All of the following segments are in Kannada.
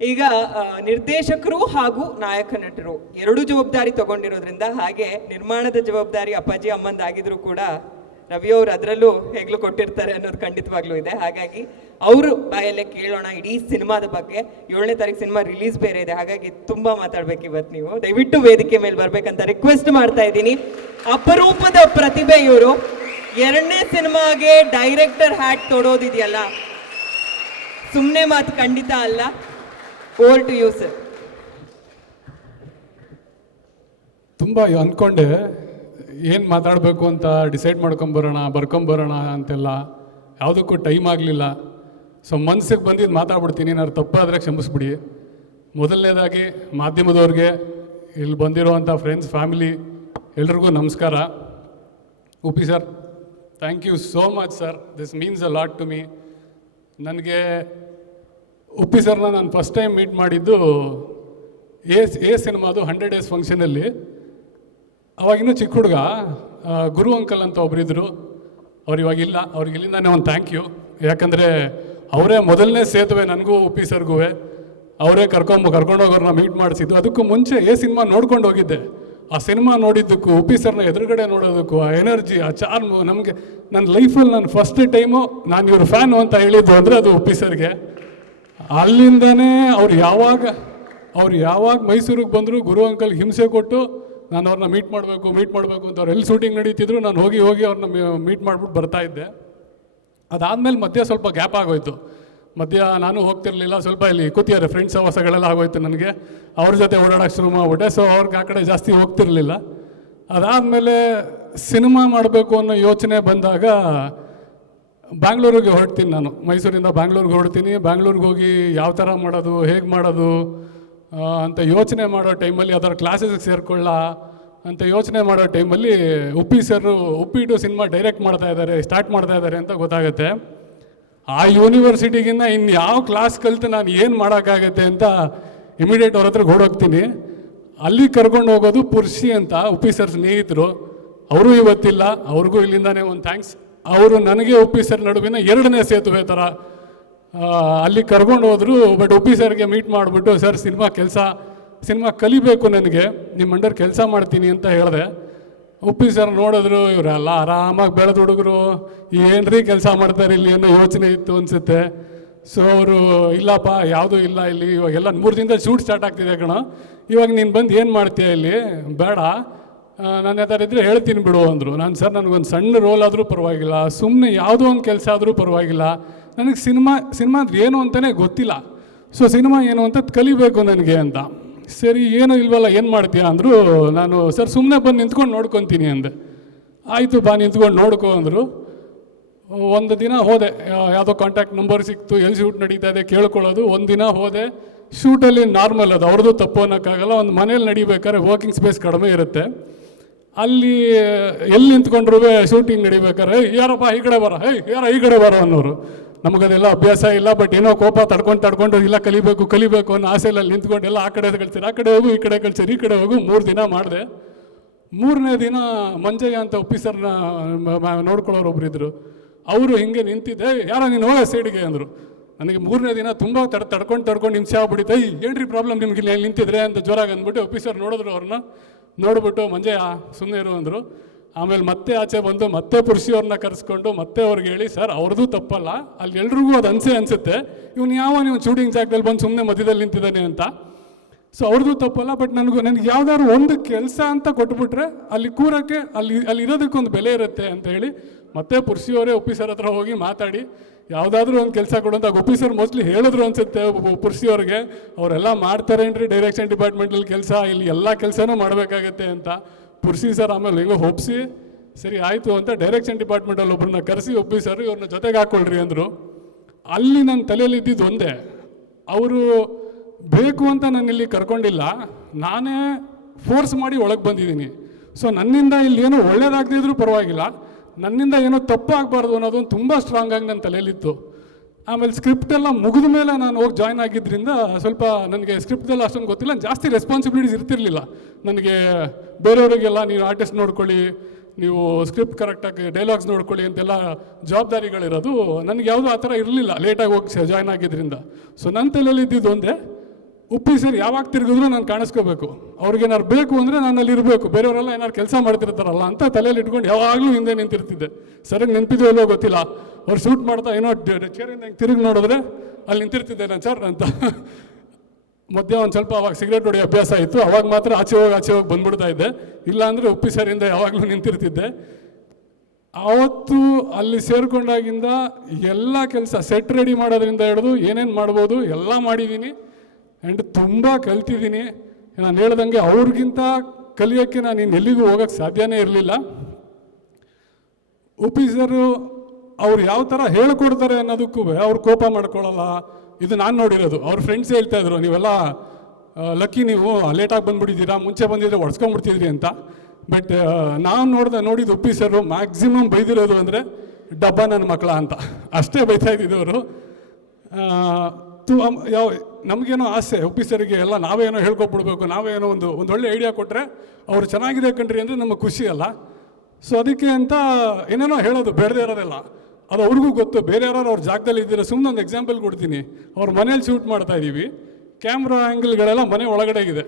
ಈಗ ನಿರ್ದೇಶಕರು ಹಾಗೂ ನಾಯಕ ನಟರು ಎರಡು ಜವಾಬ್ದಾರಿ ತಗೊಂಡಿರೋದ್ರಿಂದ, ಹಾಗೆ ನಿರ್ಮಾಣದ ಜವಾಬ್ದಾರಿ ಅಪ್ಪಾಜಿ ಅಮ್ಮಂದಾಗಿದ್ರು ಕೂಡ ರವಿ ಅವರು ಅದರಲ್ಲೂ ಹೆಗ್ಲು ಕೊಟ್ಟಿರ್ತಾರೆ ಅನ್ನೋದು ಖಂಡಿತವಾಗ್ಲೂ ಇದೆ. ಹಾಗಾಗಿ ಅವರು ಬಾಯಲ್ಲೇ ಕೇಳೋಣ ಇಡೀ ಸಿನಿಮಾದ ಬಗ್ಗೆ. 7ನೇ ತಾರೀಕು ಸಿನಿಮಾ ರಿಲೀಸ್ ಬೇರೆ ಇದೆ, ಹಾಗಾಗಿ ತುಂಬಾ ಮಾತಾಡ್ಬೇಕು ಇವತ್ತು. ನೀವು ದಯವಿಟ್ಟು ವೇದಿಕೆ ಮೇಲೆ ಬರ್ಬೇಕಂತ ರಿಕ್ವೆಸ್ಟ್ ಮಾಡ್ತಾ ಇದ್ದೀನಿ. ಅಪರೂಪದ ಪ್ರತಿಭೆ ಇವರು. 2ನೇ ಸಿನಿಮಾಗೆ ಡೈರೆಕ್ಟರ್ ಹ್ಯಾಟ್ ತೊಡೋದಿದೆಯಲ್ಲ, ಸುಮ್ಮನೆ ಮಾತು ಖಂಡಿತ ಅಲ್ಲ. Over to you sir. ತುಂಬ ಅಂದ್ಕೊಂಡೆ ಏನು ಮಾತಾಡಬೇಕು ಅಂತ ಡಿಸೈಡ್ ಬರ್ಕೊಂಬರೋಣ ಅಂತೆಲ್ಲ. ಯಾವುದಕ್ಕೂ ಟೈಮ್ ಆಗಲಿಲ್ಲ. ಸೊ ಮನ್ಸಿಗೆ ಬಂದಿದ್ದು ಮಾತಾಡ್ಬಿಡ್ತೀನಿ. ಏನಾದ್ರು ತಪ್ಪಾದರೆ ಕ್ಷಮಿಸ್ಬಿಡಿ. ಮೊದಲನೇದಾಗಿ ಮಾಧ್ಯಮದವ್ರಿಗೆ, ಇಲ್ಲಿ ಬಂದಿರೋವಂಥ ಫ್ರೆಂಡ್ಸ್, ಫ್ಯಾಮಿಲಿ ಎಲ್ರಿಗೂ ನಮಸ್ಕಾರ. Uppi sir, thank you so much sir. This means a lot to me. ನನಗೆ ಉಪ್ಪಿ ಸರ್ನ ನಾನು ಫಸ್ಟ್ ಟೈಮ್ ಮೀಟ್ ಮಾಡಿದ್ದು ಎ ಸಿನಿಮಾದು 100 ಡೇಸ್ ಫಂಕ್ಷನಲ್ಲಿ. ಅವಾಗಿನ್ನೂ ಚಿಕ್ಕ ಹುಡುಗ. ಗುರು ಅಂಕಲ್ ಅಂತ ಒಬ್ಬರಿದ್ದರು, ಅವ್ರು ಇವಾಗಿಲ್ಲ. ಅವ್ರಿಗೆ ಇಲ್ಲಿಂದಾನೆ ಒಂದು ಥ್ಯಾಂಕ್ ಯು. ಯಾಕಂದರೆ ಅವರೇ ಮೊದಲನೇ ಸೇತುವೆ ನನಗೂ ಉಪ್ಪಿ ಸರ್ಗೂ. ಅವರೇ ಕರ್ಕೊಂಡೋಗೋರನ್ನ ಮೀಟ್ ಮಾಡಿಸಿದ್ದು. ಅದಕ್ಕೂ ಮುಂಚೆ ಎ ಸಿನಿಮಾ ನೋಡ್ಕೊಂಡು ಹೋಗಿದ್ದೆ. ಆ ಸಿನಿಮಾ ನೋಡಿದ್ದಕ್ಕೂ ಉಪ್ಪಿ ಸರ್ನ ಎದುರುಗಡೆ ನೋಡೋದಕ್ಕೂ ಆ ಎನರ್ಜಿ, ಆ ಚಾರ್ಮು ನಮಗೆ ನನ್ನ ಲೈಫಲ್ಲಿ ನಾನು ಫಸ್ಟ್ ಟೈಮು ನಾನು ಇವ್ರ ಫ್ಯಾನು ಅಂತ ಹೇಳಿದ್ದು ಅಂದರೆ ಅದು ಉಪ್ಪಿ ಸರ್ಗೆ. ಅಲ್ಲಿಂದನೇ ಅವ್ರು ಯಾವಾಗ ಮೈಸೂರಿಗೆ ಬಂದರು, ಗುರು ಅಂಕಲ್ ಹಿಂಸೆ ಕೊಟ್ಟು ನಾನು ಅವ್ರನ್ನ ಮೀಟ್ ಮಾಡಬೇಕು ಅಂತ ಅವ್ರು ಎಲ್ಲಿ ಶೂಟಿಂಗ್ ನಡೀತಿದ್ರು ನಾನು ಹೋಗಿ ಅವ್ರನ್ನ ಮೀಟ್ ಮಾಡಿಬಿಟ್ಟು ಬರ್ತಾಯಿದ್ದೆ. ಅದಾದಮೇಲೆ ಮಧ್ಯ ಸ್ವಲ್ಪ ಗ್ಯಾಪ್ ಆಗೋಯ್ತು. ಮಧ್ಯ ನಾನು ಹೋಗ್ತಿರ್ಲಿಲ್ಲ. ಸ್ವಲ್ಪ ಇಲ್ಲಿ ಕೂತಿದ್ದಾರೆ ಫ್ರೆಂಡ್ಸ್ ಸಹವಾಸಗಳೆಲ್ಲ ಆಗೋಯ್ತು ನನಗೆ. ಅವ್ರ ಜೊತೆ ಓಡಾಡೋಕ್ಕೆ ಶುರು ಮಾಡಿಬಿಟ್ಟೆ. ಸೊ ಅವ್ರಿಗೆ ಆ ಕಡೆ ಜಾಸ್ತಿ ಹೋಗ್ತಿರ್ಲಿಲ್ಲ. ಅದಾದಮೇಲೆ ಸಿನಿಮಾ ಮಾಡಬೇಕು ಅನ್ನೋ ಯೋಚನೆ ಬಂದಾಗ ಬ್ಯಾಂಗ್ಳೂರಿಗೆ ಹೊರಡ್ತೀನಿ ನಾನು. ಮೈಸೂರಿಂದ ಬ್ಯಾಂಗ್ಳೂರಿಗೆ ಹೊರಡ್ತೀನಿ. ಬ್ಯಾಂಗ್ಳೂರಿಗೆ ಹೋಗಿ ಯಾವ ಥರ ಮಾಡೋದು, ಹೇಗೆ ಮಾಡೋದು ಅಂತ ಯೋಚನೆ ಮಾಡೋ ಟೈಮಲ್ಲಿ, ಅದರ ಕ್ಲಾಸಸ್ಗೆ ಸೇರ್ಕೊಳ್ಳ ಅಂತ ಯೋಚನೆ ಮಾಡೋ ಟೈಮಲ್ಲಿ ಉಪ್ಪಿ ಸರು ಉಪ್ಪಿಟ್ಟು ಸಿನಿಮಾ ಸ್ಟಾರ್ಟ್ ಮಾಡ್ತಾ ಇದ್ದಾರೆ ಅಂತ ಗೊತ್ತಾಗುತ್ತೆ. ಆ ಯೂನಿವರ್ಸಿಟಿಗಿನ್ನ ಇನ್ನು ಯಾವ ಕ್ಲಾಸ್ ಕಲಿತು ನಾನು ಏನು ಮಾಡೋಕ್ಕಾಗತ್ತೆ ಅಂತ ಇಮಿಡಿಯೇಟ್ ಅವ್ರ ಹತ್ರ ಓಡೋಗ್ತೀನಿ. ಅಲ್ಲಿ ಕರ್ಕೊಂಡು ಹೋಗೋದು ಪುರ್ಷಿ ಅಂತ, ಉಪ್ಪಿ ಸರ್ ಸ್ನೇಹಿತರು. ಅವರು ಇವತ್ತಿಲ್ಲ, ಅವ್ರಿಗೂ ಇಲ್ಲಿಂದಾನೇ ಒಂದು ಥ್ಯಾಂಕ್ಸ್. ಅವರು ನನಗೆ ಉಪ್ಪಿ ಸರ್ ನಡುವಿನ 2ನೇ ಸೇತುವೆ ಥರ. ಅಲ್ಲಿ ಕರ್ಕೊಂಡು ಹೋದರು. ಬಟ್ ಉಪ್ಪಿ ಸರ್ಗೆ ಮೀಟ್ ಮಾಡಿಬಿಟ್ಟು, ಸರ್ ಸಿನಿಮಾ ಕಲಿಬೇಕು, ನನಗೆ ನಿಮ್ಮ ಅಂಡರ್ ಕೆಲಸ ಮಾಡ್ತೀನಿ ಅಂತ ಹೇಳಿದೆ. ಉಪ್ಪಿ ಸರ್ ನೋಡಿದ್ರು, ಇವರೆಲ್ಲ ಆರಾಮಾಗಿ ಬೆಳೆದ ಹುಡುಗರು, ಏನ್ರಿ ಕೆಲಸ ಮಾಡ್ತಾರೆ ಇಲ್ಲಿ ಅನ್ನೋ ಯೋಚನೆ ಇತ್ತು ಅನಿಸುತ್ತೆ. ಸೊ ಅವರು, ಇಲ್ಲಪ್ಪ ಯಾವುದೂ ಇಲ್ಲ ಇಲ್ಲಿ, ಇವಾಗೆಲ್ಲ 3 ದಿನದಲ್ಲಿ ಶೂಟ್ ಸ್ಟಾರ್ಟ್ ಆಗ್ತಿದೆ ಕಣ, ಇವಾಗ ನೀನು ಬಂದು ಏನು ಮಾಡ್ತೀಯ ಇಲ್ಲಿ, ಬೇಡ ನನ್ನ ಹತ್ರ ಇದ್ದರೆ ಹೇಳ್ತೀನಿ ಬಿಡು ಅಂದರು. ನಾನು ಸರ್ ನನಗೊಂದು ಸಣ್ಣ ರೋಲ್ ಆದರೂ ಪರವಾಗಿಲ್ಲ, ಸುಮ್ಮನೆ ಯಾವುದೋ ಒಂದು ಕೆಲಸ ಆದರೂ ಪರವಾಗಿಲ್ಲ, ನನಗೆ ಸಿನಿಮಾ ಏನು ಅಂತಲೇ ಗೊತ್ತಿಲ್ಲ. ಸೊ ಸಿನಿಮಾ ಏನು ಅಂತ ಕಲಿಬೇಕು ನನಗೆ ಅಂತ. ಸರಿ, ಏನೂ ಇಲ್ವಲ್ಲ, ಏನು ಮಾಡ್ತೀಯ ಅಂದರು. ನಾನು ಸರ್ ಸುಮ್ಮನೆ ಬಂದು ನಿಂತ್ಕೊಂಡು ನೋಡ್ಕೊತೀನಿ ಅಂದೆ. ಆಯಿತು ಬಾ ನಿಂತ್ಕೊಂಡು ನೋಡ್ಕೊ ಅಂದರು. ಒಂದು ದಿನ ಹೋದೆ, ಯಾವುದೋ ಕಾಂಟ್ಯಾಕ್ಟ್ ನಂಬರ್ ಸಿಕ್ತು, ಎಲ್ಲಿ ಶೂಟ್ ನಡೀತಾ ಇದೆ ಕೇಳ್ಕೊಳ್ಳೋದು. ಒಂದು ದಿನ ಹೋದೆ. ಶೂಟಲ್ಲಿ ನಾರ್ಮಲ್, ಅದು ಅವ್ರದ್ದು ತಪ್ಪು ಅನ್ನೋಕ್ಕಾಗಲ್ಲ. ಒಂದು ಮನೇಲಿ ನಡಿಬೇಕಾದ್ರೆ ವಾಕಿಂಗ್ ಸ್ಪೇಸ್ ಕಡಿಮೆ ಇರುತ್ತೆ. ಅಲ್ಲಿ ಎಲ್ಲಿ ನಿಂತ್ಕೊಂಡ್ರೂ ಶೂಟಿಂಗ್ ನಡಿಬೇಕಾದ್ರೆ ಯಾರಪ್ಪ ಈ ಕಡೆ ಬರ, ಯಾರ ಈ ಕಡೆ ಬರೋ ಅನ್ನೋರು. ನಮಗದೆಲ್ಲ ಅಭ್ಯಾಸ ಇಲ್ಲ. ಬಟ್ ಏನೋ ಕೋಪ ತಡ್ಕೊಂಡು ಇಲ್ಲ ಕಲಿಬೇಕು ಅನ್ನೋ ಆಸೆಯಲ್ಲಿ ಅಲ್ಲಿ ನಿಂತ್ಕೊಂಡು ಎಲ್ಲ ಆ ಕಡೆ ಕಳ್ಸಿರಿ, ಆ ಕಡೆ ಹೋಗು, ಈ ಕಡೆ ಕಳ್ಸಿರಿ, ಈ ಕಡೆ ಹೋಗು. 3 ದಿನ ಮಾಡಿದೆ. 3ನೇ ದಿನ ಮಂಜಯ್ಯ ಅಂತ ಉಪ್ಪಿ ಸರ್ನ ನೋಡ್ಕೊಳ್ಳೋರು ಒಬ್ಬರಿದ್ರು. ಅವರು ಹಿಂಗೆ ನಿಂತಿದ್ದೆ, ಯಾರೋ ನೀನು ಹೋಗೋ ಸೈಡ್ಗೆ ಅಂದರು. ನನಗೆ 3ನೇ ದಿನ ತುಂಬ ತಡ್ಕೊಂಡು ಹಿಂಸೆ ಆಗ್ಬಿಟ್ಟಿತ್ತು. ಏನ್ರಿ ಪ್ರಾಬ್ಲಮ್ ನಿಮ್ಗೆ ಇಲ್ಲಿ ನಿಂತಿದ್ರೆ ಅಂತ ಜೋರಾಗಿ ಅಂದ್ಬಿಟ್ಟು ಉಪ್ಪಿ ಸರ್ ನೋಡಿದ್ರು. ಅವ್ರನ್ನ ನೋಡ್ಬಿಟ್ಟು ಮಂಜಯ್ಯ ಸುಮ್ಮನೆ ಇರು ಅಂದರು. ಆಮೇಲೆ ಮತ್ತೆ ಆಚೆ ಬಂದು ಮತ್ತೆ ಪುರುಷಿಯವ್ರನ್ನ ಕರೆಸ್ಕೊಂಡು ಮತ್ತೆ ಅವ್ರಿಗೆ ಹೇಳಿ, ಸರ್ ಅವ್ರದ್ದು ತಪ್ಪಲ್ಲ, ಅಲ್ಲಿ ಎಲ್ರಿಗೂ ಅದು ಅನಿಸುತ್ತೆ, ನೀವು ಶೂಟಿಂಗ್ ಜಾಗದಲ್ಲಿ ಬಂದು ಸುಮ್ಮನೆ ಮಧ್ಯದಲ್ಲಿ ನಿಂತಿದ್ದಾನೆ ಅಂತ. ಸೊ ಅವ್ರದ್ದು ತಪ್ಪಲ್ಲ, ಬಟ್ ನನಗೆ ಯಾವ್ದಾದ್ರು ಒಂದು ಕೆಲಸ ಅಂತ ಕೊಟ್ಬಿಟ್ರೆ ಅಲ್ಲಿ ಕೂರಕ್ಕೆ ಅಲ್ಲಿ ಇರೋದಕ್ಕೊಂದು ಬೆಲೆ ಇರುತ್ತೆ ಅಂತ ಹೇಳಿ ಮತ್ತೆ ಪುರುಷಿಯವರೇ ಉಪ್ಪಿ ಸರ್ ಹತ್ರ ಹೋಗಿ ಮಾತಾಡಿ ಯಾವುದಾದ್ರೂ ಒಂದು ಕೆಲಸ ಕೊಡುವಂತ. ಉಪ್ಪಿ ಸರ್ ಮೋಸ್ಟ್ಲಿ ಹೇಳಿದ್ರು ಅನ್ಸುತ್ತೆ ಪುರುಷಿಯವ್ರಿಗೆ, ಅವರೆಲ್ಲ ಮಾಡ್ತಾರೇನ್ರಿ ಡೈರೆಕ್ಷನ್ ಡಿಪಾರ್ಟ್ಮೆಂಟಲ್ಲಿ ಕೆಲಸ, ಇಲ್ಲಿ ಎಲ್ಲ ಕೆಲಸನೂ ಮಾಡಬೇಕಾಗತ್ತೆ ಅಂತ. ಪುರ್ಷಿ ಸರ್ ಆಮೇಲೆ ಹೆಂಗೋ ಒಪ್ಪಿಸಿ ಸರಿ ಆಯಿತು ಅಂತ ಡೈರೆಕ್ಷನ್ ಡಿಪಾರ್ಟ್ಮೆಂಟಲ್ಲಿ ಒಬ್ಬರನ್ನ ಕರೆಸಿ ಒಪ್ಪಿ ಸರ್ ಇವ್ರನ್ನ ಜೊತೆಗೆ ಹಾಕ್ಕೊಳ್ರಿ ಅಂದರು. ಅಲ್ಲಿ ನನ್ನ ತಲೆಯಲ್ಲಿ ಇದ್ದಿದ್ದು ಒಂದೇ, ಅವರು ಬೇಕು ಅಂತ ನಾನು ಇಲ್ಲಿ ಕರ್ಕೊಂಡಿಲ್ಲ, ನಾನೇ ಫೋರ್ಸ್ ಮಾಡಿ ಒಳಗೆ ಬಂದಿದ್ದೀನಿ. ಸೊ ನನ್ನಿಂದ ಇಲ್ಲಿ ಏನೋ ಒಳ್ಳೇದಾಗದಿದ್ರೂ ಪರವಾಗಿಲ್ಲ, ನನ್ನಿಂದ ಏನೋ ತಪ್ಪಾಗಬಾರ್ದು ಅನ್ನೋದೊಂದು ತುಂಬ ಸ್ಟ್ರಾಂಗ್ ಆಗಿ ನನ್ನ ತಲೆಯಲ್ಲಿತ್ತು. ಆಮೇಲೆ ಸ್ಕ್ರಿಪ್ಟೆಲ್ಲ ಮುಗಿದ ಮೇಲೆ ನಾನು ಹೋಗಿ ಜಾಯ್ನ್ ಆಗಿದ್ದರಿಂದ ಸ್ವಲ್ಪ ನನಗೆ ಸ್ಕ್ರಿಪ್ಟೆಲ್ಲ ಅಷ್ಟೊಂದು ಗೊತ್ತಿಲ್ಲ, ಜಾಸ್ತಿ ರೆಸ್ಪಾನ್ಸಿಬಿಲಿಟೀಸ್ ಇರ್ತಿರ್ಲಿಲ್ಲ ನನಗೆ. ಬೇರೆಯವರಿಗೆಲ್ಲ ನೀವು ಆರ್ಟಿಸ್ಟ್ ನೋಡ್ಕೊಳ್ಳಿ, ನೀವು ಸ್ಕ್ರಿಪ್ಟ್ ಕರೆಕ್ಟಾಗಿ ಡೈಲಾಗ್ಸ್ ನೋಡ್ಕೊಳ್ಳಿ ಅಂತೆಲ್ಲ ಜವಾಬ್ದಾರಿಗಳಿರೋದು. ನನಗೆ ಯಾವುದೂ ಆ ಥರ ಇರಲಿಲ್ಲ ಲೇಟಾಗಿ ಹೋಗಿ ಜಾಯ್ನ್ ಆಗಿದ್ದರಿಂದ. ಸೊ ನನ್ನ ತಲೆಯಲ್ಲಿ ಇದ್ದಿದ್ದು ಒಂದೇ, ಉಪ್ಪಿ ಸರ್ ಯಾವಾಗ ತಿರುಗಿದ್ರು ನಾನು ಕಾಣಿಸ್ಕೋಬೇಕು, ಅವ್ರಿಗೆ ಏನಾರು ಬೇಕು ಅಂದರೆ ನಾನು ಅಲ್ಲಿ ಇರಬೇಕು, ಬೇರೆಯವರೆಲ್ಲ ಏನಾರು ಕೆಲಸ ಮಾಡ್ತಿರ್ತಾರಲ್ಲ ಅಂತ ತಲೆಯಲ್ಲಿ ಇಟ್ಕೊಂಡು ಯಾವಾಗಲೂ ಹಿಂದೆ ನಿಂತಿರ್ತಿದ್ದೆ. ಸರಿಗೆ ನೆನಪಿದೆಯೋ ಇಲ್ಲೋ ಗೊತ್ತಿಲ್ಲ, ಅವ್ರು ಶೂಟ್ ಮಾಡ್ತಾ ಏನೋ ಚೇರಿಂದ ಹಿಂಗೆ ತಿರುಗಿ ನೋಡಿದ್ರೆ ಅಲ್ಲಿ ನಿಂತಿರ್ತಿದ್ದೆ ನಾನು ಸರ್ ಅಂತ. ಮಧ್ಯ ಒಂದು ಸ್ವಲ್ಪ ಅವಾಗ ಸಿಗರೇಟ್ ಹೊಡಿ ಅಭ್ಯಾಸ ಆಯಿತು, ಅವಾಗ ಮಾತ್ರ ಆಚೆ ಹೋಗಿ ಬಂದ್ಬಿಡ್ತಾ ಇದ್ದೆ, ಇಲ್ಲಾಂದರೆ ಉಪ್ಪಿ ಸರಿಂದ ಯಾವಾಗಲೂ ನಿಂತಿರ್ತಿದ್ದೆ. ಆವತ್ತು ಅಲ್ಲಿ ಸೇರಿಕೊಂಡಾಗಿಂದ ಎಲ್ಲ ಕೆಲಸ ಸೆಟ್ ರೆಡಿ ಮಾಡೋದ್ರಿಂದ ಹಿಡಿದು ಏನೇನು ಮಾಡ್ಬೋದು ಎಲ್ಲ ಮಾಡಿದ್ದೀನಿ. ಆ್ಯಂಡ್ ತುಂಬ ಕಲ್ತಿದ್ದೀನಿ. ನಾನು ಹೇಳ್ದಂಗೆ ಅವ್ರಿಗಿಂತ ಕಲಿಯೋಕ್ಕೆ ನಾನು ಇನ್ನೆಲ್ಲಿಗೂ ಹೋಗೋಕ್ಕೆ ಸಾಧ್ಯನೇ ಇರಲಿಲ್ಲ. ಉಪ್ಪಿ ಸರು ಅವ್ರು ಯಾವ ಥರ ಹೇಳ್ಕೊಡ್ತಾರೆ ಅನ್ನೋದಕ್ಕೂ ಅವ್ರು ಕೋಪ ಮಾಡ್ಕೊಳ್ಳಲ್ಲ. ಇದು ನಾನು ನೋಡಿರೋದು. ಅವ್ರ ಫ್ರೆಂಡ್ಸ್ ಹೇಳ್ತಾಯಿದ್ರು, ನೀವೆಲ್ಲ ಲಕ್ಕಿ, ನೀವು ಲೇಟಾಗಿ ಬಂದುಬಿಟ್ಟಿದ್ದೀರಾ, ಮುಂಚೆ ಬಂದಿದ್ರೆ ಹೊಡ್ಸ್ಕೊಂಡ್ಬಿಡ್ತಿದ್ರಿ ಅಂತ. ಬಟ್ ನಾವು ನೋಡಿದ ಉಪ್ಪಿ ಸರು ಮ್ಯಾಕ್ಸಿಮಮ್ ಬೈದಿರೋದು ಅಂದರೆ ಡಬ್ಬ ನನ್ನ ಮಕ್ಕಳ ಅಂತ ಅಷ್ಟೇ ಬೈತಾ ಇದ್ದಿದ್ದವರು. ನಮಗೇನೋ ಆಸೆ ಉಪ್ಪಿ ಸರಿಗೆ ಎಲ್ಲ ನಾವೇನೋ ಹೇಳ್ಕೊಬಿಡ್ಬೇಕು, ನಾವೇನೋ ಒಂದು ಒಳ್ಳೆ ಐಡಿಯಾ ಕೊಟ್ಟರೆ ಅವ್ರು ಚೆನ್ನಾಗಿದೆ ಕಣ್ರಿ ಅಂದರೆ ನಮಗೆ ಖುಷಿ ಅಲ್ಲ. ಸೊ ಅದಕ್ಕೆ ಅಂತ ಏನೇನೋ ಹೇಳೋದು ಬೇಡದೇ ಇರೋದೆಲ್ಲ ಅದು ಅವ್ರಿಗೂ ಗೊತ್ತು. ಬೇರೆ ಯಾರು ಅವ್ರ ಜಾಗದಲ್ಲಿ ಇದ್ದೀರ. ಸುಮ್ಮನೆ ಒಂದು ಎಕ್ಸಾಂಪಲ್ ಕೊಡ್ತೀನಿ. ಅವ್ರ ಮನೇಲಿ ಶೂಟ್ ಮಾಡ್ತಾ ಇದ್ದೀವಿ, ಕ್ಯಾಮ್ರಾ ಆ್ಯಂಗಲ್ಗಳೆಲ್ಲ ಮನೆ ಒಳಗಡೆ ಇದೆ.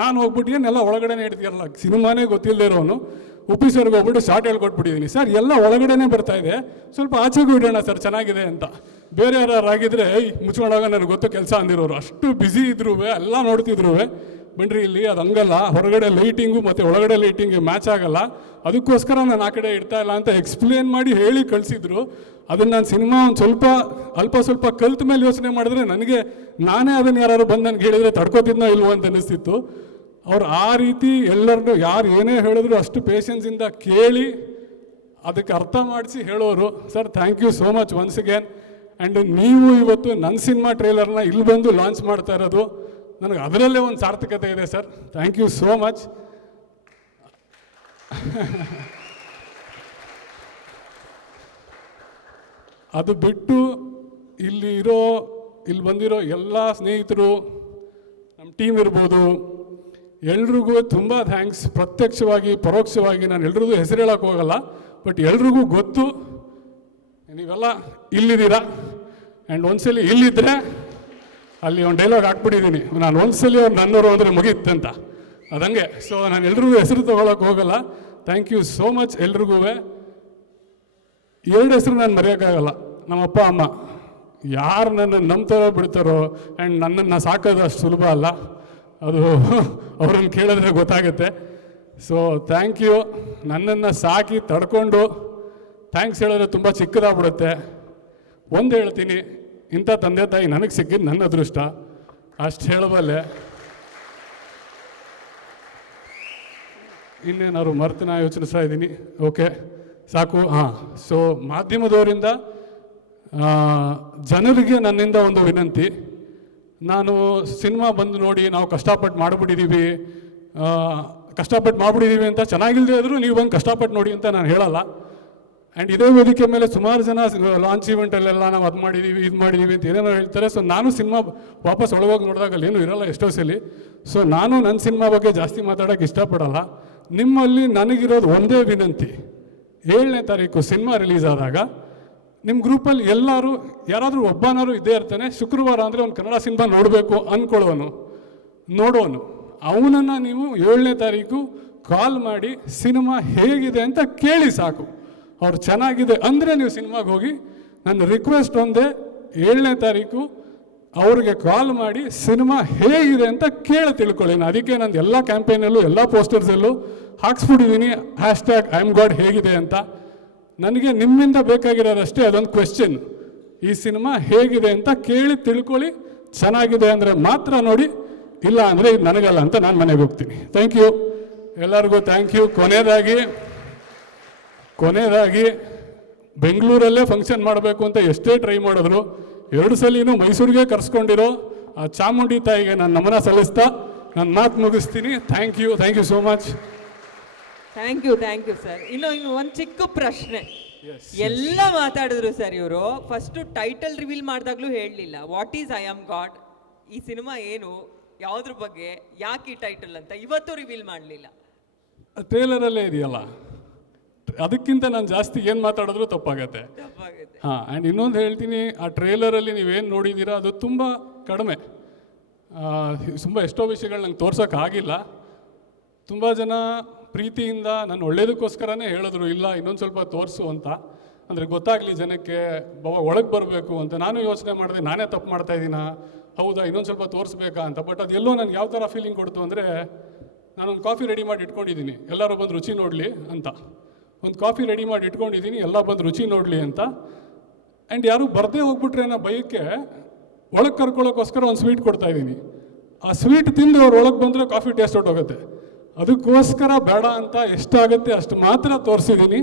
ನಾನು ಹೋಗ್ಬಿಟ್ಟು ಏನೆಲ್ಲ ಒಳಗಡೆನೇ ಇಡ್ತೀರಲ್ಲ, ಸಿನಿಮಾನೇ ಗೊತ್ತಿಲ್ಲದೆ ಇರೋನು ಉಪ್ಪಿ ಸರ್ಗೆ ಹೋಗ್ಬಿಟ್ಟು ಶಾರ್ಟ್ ಹೇಳ್ಕೊಟ್ಬಿಟ್ಟಿದ್ದೀನಿ. ಸರ್ ಎಲ್ಲ ಒಳಗಡೆನೇ ಬರ್ತಾ ಇದೆ, ಸ್ವಲ್ಪ ಆಚೆಗೂ ಇಡೋಣ ಸರ್ ಚೆನ್ನಾಗಿದೆ ಅಂತ. ಬೇರೆ ಯಾರಾಗಿದ್ದರೆ ಮುಚ್ಕೊಂಡಾಗ ನನಗೆ ಗೊತ್ತು ಕೆಲಸ ಅಂದಿರೋರು. ಅಷ್ಟು ಬ್ಯುಸಿ ಇದ್ರೂ ಎಲ್ಲ ನೋಡ್ತಿದ್ರು. ಬನ್ರಿ ಇಲ್ಲಿ ಅದು ಹಂಗಲ್ಲ, ಹೊರಗಡೆ ಲೈಟಿಂಗು ಮತ್ತು ಒಳಗಡೆ ಲೈಟಿಂಗ್ ಮ್ಯಾಚ್ ಆಗಲ್ಲ, ಅದಕ್ಕೋಸ್ಕರ ನಾನು ಆ ಕಡೆ ಇಡ್ತಾ ಇಲ್ಲ ಅಂತ ಎಕ್ಸ್ಪ್ಲೇನ್ ಮಾಡಿ ಹೇಳಿ ಕಳಿಸಿದ್ರು. ಅದನ್ನು ನಾನು ಸಿನಿಮಾ ಒಂದು ಸ್ವಲ್ಪ ಕಲ್ತ ಮೇಲೆ ಯೋಚನೆ ಮಾಡಿದ್ರೆ ನಾನೇ ಅದನ್ನು ಯಾರು ಬಂದು ನನಗೆ ಹೇಳಿದರೆ ತಡ್ಕೋತಿದ್ನೋ ಇಲ್ವೋ ಅಂತ ಅನ್ನಿಸ್ತಿತ್ತು. ಅವ್ರು ಆ ರೀತಿ ಎಲ್ಲರನ್ನೂ ಯಾರು ಏನೇ ಹೇಳಿದ್ರು ಅಷ್ಟು ಪೇಷನ್ಸಿಂದ ಕೇಳಿ ಅದಕ್ಕೆ ಅರ್ಥ ಮಾಡಿಸಿ ಹೇಳೋರು. Sir thank you so much once again. And ನೀವು ಇವತ್ತು ನನ್ನ ಸಿನಿಮಾ ಟ್ರೇಲರ್ನ ಇಲ್ಲಿ ಬಂದು ಲಾಂಚ್ ಮಾಡ್ತಾ ಇರೋದು ನನಗೆ ಅದರಲ್ಲೇ ಒಂದು ಸಾರ್ಥಕತೆ ಇದೆ sir. Thank you so much. ಅದು ಬಿಟ್ಟು ಇಲ್ಲಿ ಬಂದಿರೋ ಎಲ್ಲ ಸ್ನೇಹಿತರು, ನಮ್ಮ ಟೀಮ್ ಇರ್ಬೋದು, ಎಲ್ರಿಗೂ ತುಂಬ ಥ್ಯಾಂಕ್ಸ್. ಪ್ರತ್ಯಕ್ಷವಾಗಿ ಪರೋಕ್ಷವಾಗಿ ನಾನು ಎಲ್ರಿಗೂ ಹೆಸರು ಹೇಳೋಕ್ಕೆ ಹೋಗಲ್ಲ, ಬಟ್ ಎಲ್ರಿಗೂ ಗೊತ್ತು ನೀವೆಲ್ಲ ಇಲ್ಲಿದ್ದೀರಾ. ಆ್ಯಂಡ್ ಒಂದ್ಸಲಿ ಇಲ್ಲಿದ್ದರೆ ಅಲ್ಲಿ ಒಂದು ಡೈಲಾಗ್ ಹಾಕ್ಬಿಟ್ಟಿದ್ದೀನಿ, ನಾನು ಒಂದ್ಸಲಿ ಅವ್ರು ನನ್ನವರು ಅಂದರೆ ಮುಗೀತಂತ, ಅದಂಗೆ. ಸೊ ನಾನು ಎಲ್ರಿಗೂ ಹೆಸರು ತೊಗೊಳಕ್ಕೆ ಹೋಗಲ್ಲ. ಥ್ಯಾಂಕ್ ಯು ಸೋ ಮಚ್ ಎಲ್ರಿಗೂ. 2 ಹೆಸರು ನಾನು ಮರೆಯೋಕ್ಕಾಗಲ್ಲ. ನಮ್ಮ ಅಪ್ಪ ಅಮ್ಮ ಯಾರು ನನ್ನನ್ನು ನಂಬ್ತಾರೋ ಬಿಡ್ತಾರೋ, ಆ್ಯಂಡ್ ನನ್ನನ್ನು ಸಾಕೋದು ಅಷ್ಟು ಸುಲಭ ಅಲ್ಲ, ಅದು ಅವ್ರನ್ನ ಕೇಳಿದ್ರೆ ಗೊತ್ತಾಗುತ್ತೆ. So thank you. ನನ್ನನ್ನು ಸಾಕಿ ತಡ್ಕೊಂಡು ಥ್ಯಾಂಕ್ಸ್ ಹೇಳಿದ್ರೆ ತುಂಬ ಚಿಕ್ಕದಾಗ್ಬಿಡುತ್ತೆ. ಒಂದು ಹೇಳ್ತೀನಿ, ಇಂಥ ತಂದೆ ತಾಯಿ ನನಗೆ ಸಿಕ್ಕಿದ್ದು ನನ್ನ ಅದೃಷ್ಟ, ಅಷ್ಟು ಹೇಳಬಲ್ಲೆ. ಇನ್ನೇನಾದ್ರು ಮರ್ತು ನಾ ಯೋಚಿಸ್ತಾ ಇದ್ದೀನಿ. ಓಕೆ ಸಾಕು. ಹಾಂ, ಸೊ ಮಾಧ್ಯಮದವರಿಂದ ಜನರಿಗೆ ನನ್ನಿಂದ ಒಂದು ವಿನಂತಿ. ನಾನು ಸಿನಿಮಾ ಬಂದು ನೋಡಿ ನಾವು ಕಷ್ಟಪಟ್ಟು ಮಾಡಿಬಿಟ್ಟಿದ್ದೀವಿ ಅಂತ ಚೆನ್ನಾಗಿಲ್ಲದೆ ಇದ್ರೂ ನೀವು ಬಂದು ಕಷ್ಟಪಟ್ಟು ನೋಡಿ ಅಂತ ನಾನು ಹೇಳಲ್ಲ. ಆ್ಯಂಡ್ ಇದೇ ವೇದಿಕೆ ಮೇಲೆ ಸುಮಾರು ಜನ ಲಾಂಚ್ ಈವೆಂಟಲ್ಲೆಲ್ಲ ನಾವು ಅದು ಮಾಡಿದ್ದೀವಿ ಇದು ಮಾಡಿದ್ದೀವಿ ಅಂತ ಏನೇನೋ ಹೇಳ್ತಾರೆ. ಸೊ ನಾನು ಸಿನಿಮಾ ವಾಪಸ್ ಒಳಗೋಗಿ ನೋಡಿದಾಗ ಅಲ್ಲೇನೂ ಇರೋಲ್ಲ ಎಷ್ಟೋ ಸಲ. ಸೊ ನಾನು ನನ್ನ ಸಿನಿಮಾ ಬಗ್ಗೆ ಜಾಸ್ತಿ ಮಾತಾಡೋಕ್ಕೆ ಇಷ್ಟಪಡಲ್ಲ. ನಿಮ್ಮಲ್ಲಿ ನನಗಿರೋದು ಒಂದೇ ವಿನಂತಿ, 7ನೇ ತಾರೀಕು ಸಿನಿಮಾ ರಿಲೀಸ್ ಆದಾಗ ನಿಮ್ಮ ಗ್ರೂಪಲ್ಲಿ ಯಾರಾದರೂ ಒಬ್ಬನಾರು ಇದ್ದೇ ಇರ್ತಾನೆ. ಶುಕ್ರವಾರ ಅಂದರೆ ಒಂದು ಕನ್ನಡ ಸಿನಿಮಾ ನೋಡಬೇಕು ನೋಡೋನು ಅವನನ್ನು ನೀವು 7ನೇ ತಾರೀಕು ಕಾಲ್ ಮಾಡಿ ಸಿನಿಮಾ ಹೇಗಿದೆ ಅಂತ ಕೇಳಿ ಸಾಕು. ಅವ್ರು ಚೆನ್ನಾಗಿದೆ ಅಂದರೆ ನೀವು ಸಿನಿಮಾಗೆ ಹೋಗಿ. ನನ್ನ ರಿಕ್ವೆಸ್ಟ್ ಒಂದೇ, 7ನೇ ತಾರೀಕು ಅವ್ರಿಗೆ ಕಾಲ್ ಮಾಡಿ ಸಿನಿಮಾ ಹೇಗಿದೆ ಅಂತ ಕೇಳಿ ತಿಳ್ಕೊಳ್ಳಿ. ಅದಕ್ಕೆ ನಂದು ಎಲ್ಲ ಕ್ಯಾಂಪೇನಲ್ಲೂ ಎಲ್ಲ ಪೋಸ್ಟರ್ಸಲ್ಲೂ ಹಾಕ್ಸ್ಬಿಟ್ಟಿದ್ದೀನಿ #IamGod ಹೇಗಿದೆ ಅಂತ. ನನಗೆ ನಿಮ್ಮಿಂದ ಬೇಕಾಗಿರೋದಷ್ಟೇ ಅದೊಂದು ಕ್ವೆಶ್ಚನ್, ಈ ಸಿನಿಮಾ ಹೇಗಿದೆ ಅಂತ ಕೇಳಿ ತಿಳ್ಕೊಳ್ಳಿ. ಚೆನ್ನಾಗಿದೆ ಅಂದರೆ ಮಾತ್ರ ನೋಡಿ, ಇಲ್ಲ ಅಂದರೆ ಇದು ನನಗಲ್ಲ ಅಂತ ನಾನು ಮನೆಗೆ ಹೋಗ್ತೀನಿ. ಥ್ಯಾಂಕ್ ಯು ಎಲ್ಲರಿಗೂ, ಥ್ಯಾಂಕ್ ಯು. ಕೊನೆಯದಾಗಿ ಬೆಂಗಳೂರಲ್ಲೇ ಫಂಕ್ಷನ್ ಮಾಡಬೇಕು ಅಂತ ಎಷ್ಟೇ ಟ್ರೈ ಮಾಡಿದ್ರು 2 ಸಲಿನೂ ಮೈಸೂರಿಗೆ ಕರೆಸ್ಕೊಂಡಿರೋ ಆ ಚಾಮುಂಡಿ ತಾಯಿಗೆ ನಾನು ನಮನ ಸಲ್ಲಿಸ್ತಾ ನನ್ನ ಮಾತು ಮುಗಿಸ್ತೀನಿ. Thank you so much. Thank you sir. ಇನ್ನು ಒಂದು ಚಿಕ್ಕ ಪ್ರಶ್ನೆ. ಎಲ್ಲ ಮಾತಾಡಿದ್ರು ಸರ್ ಇವರು. ಫಸ್ಟು ಟೈಟಲ್ ರಿವೀಲ್ ಮಾಡಿದಾಗಲೂ ಹೇಳಲಿಲ್ಲ, what is I am god, ಈ ಸಿನಿಮಾ ಏನು, ಯಾವುದ್ರ ಬಗ್ಗೆ, ಯಾಕೆ ಈ ಟೈಟಲ್ ಅಂತ ಇವತ್ತು ರಿವೀಲ್ ಮಾಡಲಿಲ್ಲ. ಟ್ರೇಲರಲ್ಲೇ ಇದೆಯಲ್ಲ, ಅದಕ್ಕಿಂತ ನಾನು ಜಾಸ್ತಿ ಏನು ಮಾತಾಡಿದ್ರು ತಪ್ಪಾಗತ್ತೆ. ಹಾಂ, ಆ್ಯಂಡ್ ಇನ್ನೊಂದು ಹೇಳ್ತೀನಿ, ಆ ಟ್ರೇಲರಲ್ಲಿ ನೀವೇನು ನೋಡಿದ್ದೀರಾ ಅದು ತುಂಬ ಕಡಿಮೆ. ತುಂಬ ಎಷ್ಟೋ ವಿಷಯಗಳು ನಂಗೆ ತೋರ್ಸೋಕ್ಕಾಗಿಲ್ಲ. ತುಂಬ ಜನ ಪ್ರೀತಿಯಿಂದ ನಾನು ಒಳ್ಳೇದಕ್ಕೋಸ್ಕರನೇ ಹೇಳಿದ್ರು, ಇಲ್ಲ ಇನ್ನೊಂದು ಸ್ವಲ್ಪ ತೋರಿಸು ಅಂತ, ಅಂದರೆ ಗೊತ್ತಾಗಲಿ ಜನಕ್ಕೆ, ಒಳಗೆ ಬರಬೇಕು ಅಂತ. ನಾನು ಯೋಚನೆ ಮಾಡಿದೆ, ನಾನೇ ತಪ್ಪು ಮಾಡ್ತಾ ಇದ್ದೀನ, ಹೌದಾ ಇನ್ನೊಂದು ಸ್ವಲ್ಪ ತೋರಿಸ್ಬೇಕಾ ಅಂತ. ಬಟ್ ಅದೆಲ್ಲೋ ನನಗೆ ಯಾವ ಥರ ಫೀಲಿಂಗ್ ಕೊಡ್ತು ಅಂದರೆ, ನಾನೊಂದು ಕಾಫಿ ರೆಡಿ ಮಾಡಿ ಇಟ್ಕೊಂಡಿದ್ದೀನಿ, ಎಲ್ಲರೂ ಬಂದು ರುಚಿ ನೋಡಲಿ ಅಂತ. ಒಂದು ಕಾಫಿ ರೆಡಿ ಮಾಡಿ ಇಟ್ಕೊಂಡಿದ್ದೀನಿ, ಎಲ್ಲ ಬಂದು ರುಚಿ ನೋಡಲಿ ಅಂತ. ಆ್ಯಂಡ್ ಯಾರು ಬರದೇ ಹೋಗ್ಬಿಟ್ರೆ ಅನ್ನೋ ಭಯಕ್ಕೆ ಒಳಗೆ ಕರ್ಕೊಳ್ಳೋಕ್ಕೋಸ್ಕರ ಒಂದು ಸ್ವೀಟ್ ಕೊಡ್ತಾಯಿದ್ದೀನಿ. ಆ ಸ್ವೀಟ್ ತಿಂದು ಅವ್ರು ಒಳಗೆ ಬಂದರೆ ಕಾಫಿ ಟೇಸ್ಟ್ ಹೊಟ್ಟೋಗುತ್ತೆ. ಅದಕ್ಕೋಸ್ಕರ ಬೇಡ ಅಂತ ಎಷ್ಟಾಗುತ್ತೆ ಅಷ್ಟು ಮಾತ್ರ ತೋರಿಸಿದ್ದೀನಿ.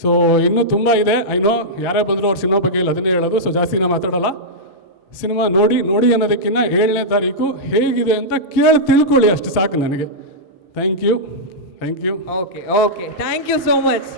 ಸೊ ಇನ್ನೂ ತುಂಬ ಇದೆ. ಐನೋ ಯಾರೇ ಬಂದರೂ ಅವ್ರ ಸಿನಿಮಾ ಬಗ್ಗೆ ಇಲ್ಲ ಅದನ್ನೇ ಹೇಳೋದು. ಸೊ ಜಾಸ್ತಿನ ಮಾತಾಡೋಲ್ಲ. ಸಿನಿಮಾ ನೋಡಿ ಅನ್ನೋದಕ್ಕಿಂತ 7ನೇ ತಾರೀಕು ಹೇಗಿದೆ ಅಂತ ಕೇಳಿ ತಿಳ್ಕೊಳ್ಳಿ, ಅಷ್ಟು ಸಾಕು ನನಗೆ. Thank you. Okay thank you so much.